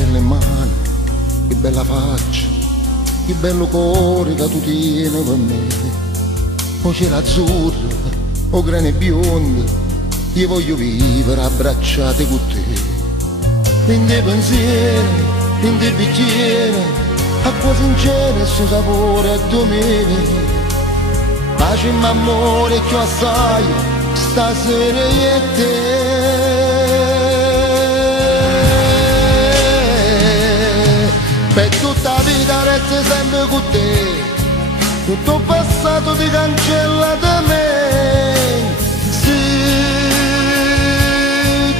belle mani, che bella faccia, che bello cuore che tu tieni per me. O cielo azzurro, o grane bionde, io voglio vivere abbracciate con te. In dei pensieri, in dei bicchieri, acqua sincera e suo sapore a domenica. Pace e amore che assai, stasera io e te. Per tutta la vita resta sempre con te, tutto il passato ti cancella da me. Sì,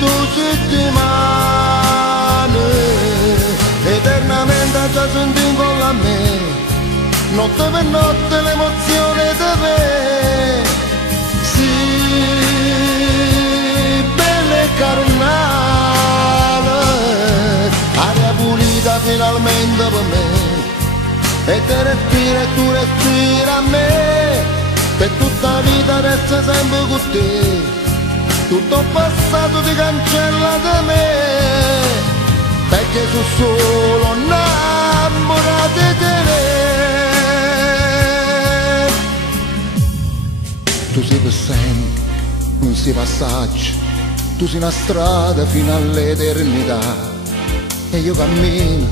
tu settimane, eternamente già senti con a me, notte per notte l'emozione di me. Sì, bella e carnale, aria pulita finalmente per me. E te respira e tu respira a me, per tutta la vita resta sempre con te, tutto il passato ti cancella da me, perché sono solo innamorato di te. Tu sei per sempre, non sei passaggio, tu sei una strada fino all'eternità, e io cammino,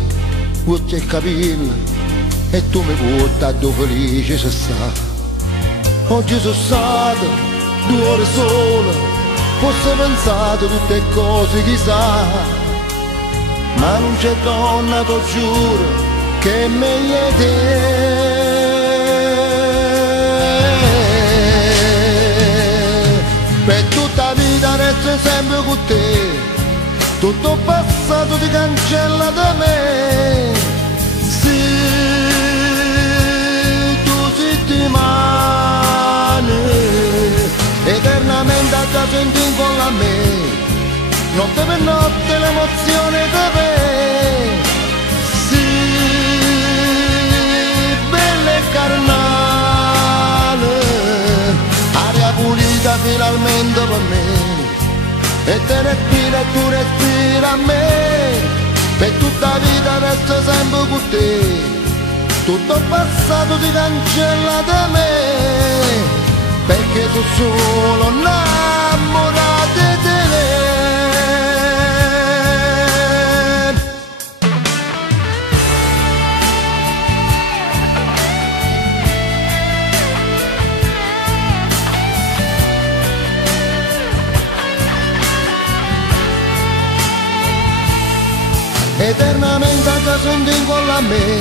occhi e capelli, e tu mi porti a dove felice sei sta. Oggi sono stato 2 ore solo, forse ho pensato tutte le cose chissà, ma non c'è donna, ti giuro, che è meglio di te. Per tutta la vita resto sempre con te, tutto il passato ti cancella da me. Sì, eternamente già senti con a me, notte per notte l'emozione di me. Sì, bella e carnale, aria pulita finalmente per me, e te respira e tu respira a me, per tutta la vita resto sempre con te, tutto il passato ti cancella da me, perché sono solo innamorato di te. Eternamente già senti con a me,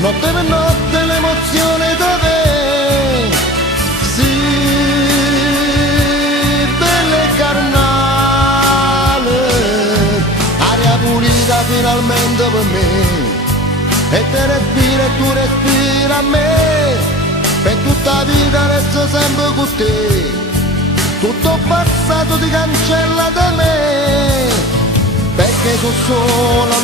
notte per notte l'emozione di me. Sì, bella e carnale, aria pulita finalmente per me, e te respira e tu respira a me, per tutta la vita resto sempre con te, tutto il passato ti cancella da me, perché sono solo